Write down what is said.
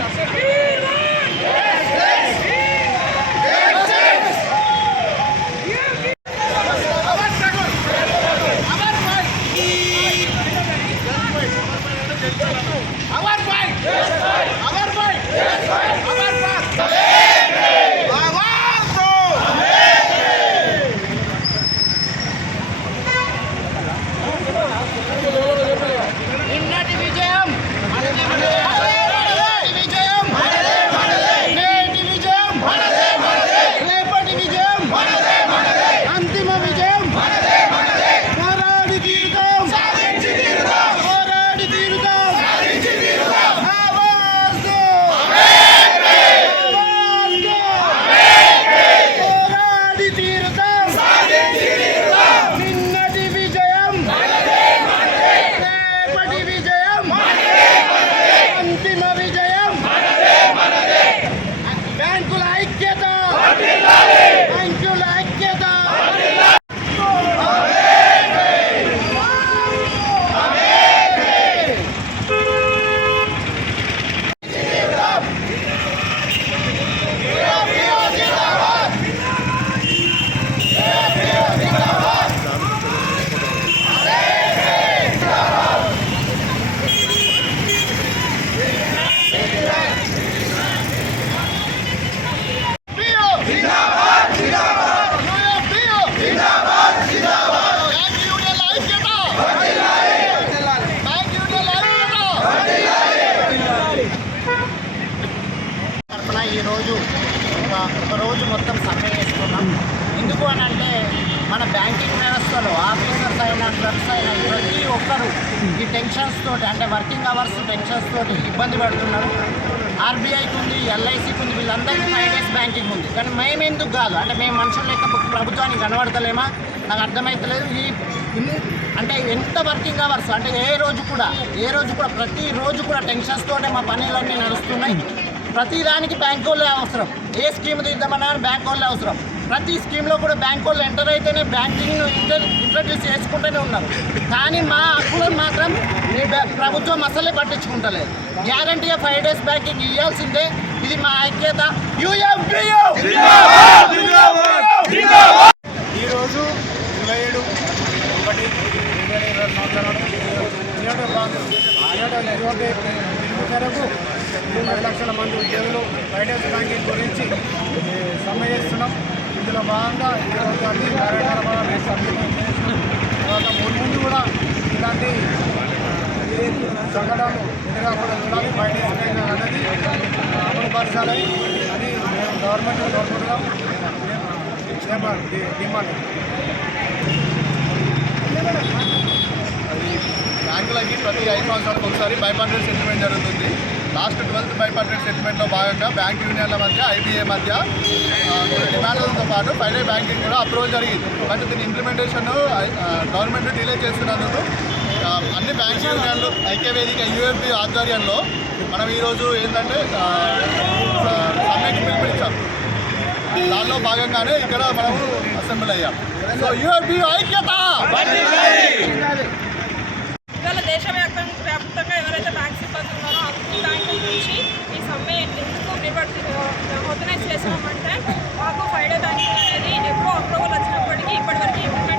Você pass అయిన ప్రతి ఒక్కరు ఈ టెన్షన్స్ తోటి అంటే వర్కింగ్ అవర్స్ టెన్షన్స్ తోటి ఇబ్బంది పడుతున్నారు. ఆర్బీఐకి ఉంది ఎల్ఐసికి ఉంది వీళ్ళందరికీ ఫైవ్ డేస్ బ్యాంకింగ్ ఉంది. కానీ మేము ఎందుకు కాదు? అంటే మేము మనుషుల లెక్క ప్రభుత్వానికి కనబడతలేమా? నాకు అర్థమవుతలేదు ఈ అంటే ఎంత వర్కింగ్ అవర్స్? అంటే ఏ రోజు కూడా ఏ రోజు కూడా ప్రతి రోజు కూడా టెన్షన్స్ తోటే మా పనులన్నీ నడుస్తున్నాయి. ప్రతి దానికి బ్యాంక్ వాళ్ళే అవసరం. ఏ స్కీమ్ తీద్దామన్నా బ్యాంక్ వాళ్ళే అవసరం. ప్రతి స్కీమ్లో కూడా బ్యాంక్ వాళ్ళు ఎంటర్ అయితేనే బ్యాంకింగ్ ఇంటర్ ఇంట్రడ్యూస్ చేసుకుంటూనే ఉన్నారు. కానీ మా హక్కులను మాత్రం బ్యా- ప్రభుత్వం అసలే పట్టించుకుంటలేదు. గ్యారంటీగా ఫైవ్ డేస్ బ్యాంకింగ్ ఇవ్వాల్సిందే ఇది మా ఐక్యత. ఈరోజు ఇరవై ఏడు ఒకటి రెండు వేల ఇరవై సంవత్సరాలు నియోజక కాంగ్రెస్ నియోజక నియోజక పిలుపు మేరకు పది లక్షల మంది ఉద్యోగులు ఫైనాన్స్ బ్యాంకింగ్ గురించి ఈ, సమ్మె చేస్తున్నాం. ఇందులో భాగంగా ఇరవై తేదీ కార్యక్రమాలు తర్వాత ముందు ముందు కూడా ఇలాంటి సంఘటనలు కూడా చూడాలి. ఫైనాన్స్ బ్యాంక్ అనేది అమలు పరచాలి అని మేము గవర్నమెంట్ గవర్నమెంట్గా డిమాండ్. అది బ్యాంకులకి ప్రతి ఐదు సంవత్సరాలకు ఒకసారి బైపార్టెడ్ సెటిల్మెంట్ జరుగుతుంది. లాస్ట్ ట్వెల్త్ బైపార్టెడ్ సెటిల్మెంట్లో భాగంగా బ్యాంక్ యూనియన్ల మధ్య ఐబీఏ మధ్య డిమాండ్లతో పాటు ఫైనల్ బ్యాంకింగ్ కూడా అప్రూవల్ జరిగింది. బట్ దీని ఇంప్లిమెంటేషన్ గవర్నమెంట్ డిలే చేస్తున్నందుకు అన్ని బ్యాంక్ యూనియన్లు ఐక్యవేదిక యూఎఫ్బి ఆధ్వర్యంలో మనం ఈరోజు ఏంటంటే సమ్మెకి పిలుపునిచ్చాం. దానిలో భాగంగానే ఇక్కడ మనం అసెంబ్లీ అయ్యాం. సో యూఎఫ్బి ఐక్యత! దేశవ్యాప్తంగా వ్యాప్తంగా ఎవరైతే బ్యాంక్ ఎందుకు నిబడి ఆర్గనైజ్ చేసామంటే మాకు ఫైవ్ డే బ్యాంకింగ్ అనేది ఎప్పుడో అప్రూవల్ వచ్చినప్పటికీ ఇప్పటివరకు ఇంప్లిమెంటేషన్